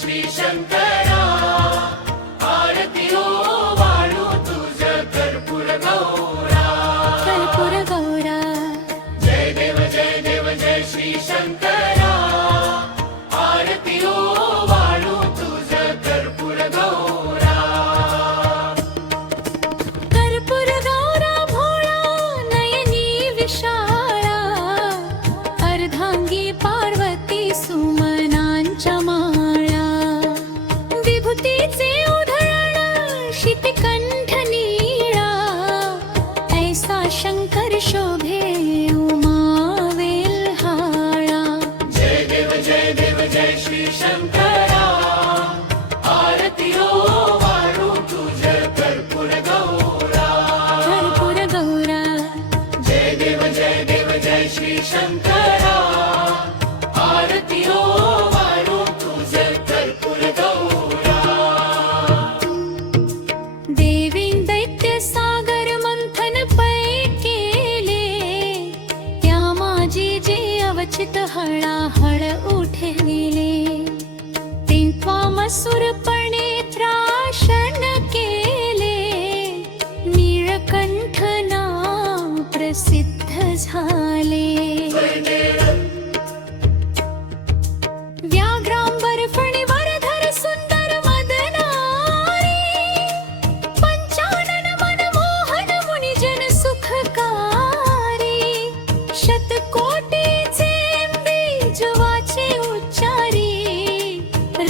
श्री शंकरा आरती ओ वाळू तुझ कर्पूर गौरा कर्पूर गौरा जय देव जय श्री शंकरा आरती ओ वाळू तुझ कर्पूर गौरा कर्पूर गौरा भोळा नयनी विशाळा अर्धांगी पार्वती सुमनांच्या माळा विभूतीचे उधळण शितिकंठ नीळा ऐसा शंकर शोभे उमा वेल्हाळा जय देव जय श्री शंकरा आरती ओ वाळू तुझ कर्पूर गौरा कर्पूर गौरा जय देव जय श्री शंकरा आरती ओ वाळू तुझ कर्पूर गौरा देवीं दैत्य सागर मंथन पै केले त्या माझी जे अवचित हळाहळ उठविले तेव्हा मसूरपणे त्राशन केले नीळकंठ नाम प्रसिद्ध झाले व्याघ्रांबर फणीवरधर सुंदर मदनारी पंचानन मनमोहन मुनिजन सुखकारी शतकोटीचे बीज वाचे उच्चारी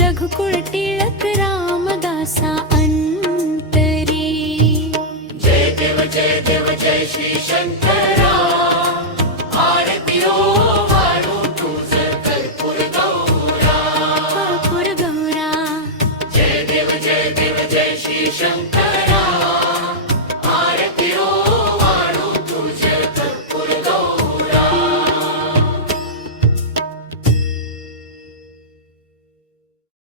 रघुकुळ टिळक रामदासा अंतरी जय देव जय श्री शंकरा आरती ओ वाळू तुझ कर्पूर गौरा कर्पूर गौरा जय देव जय श्री शंकरा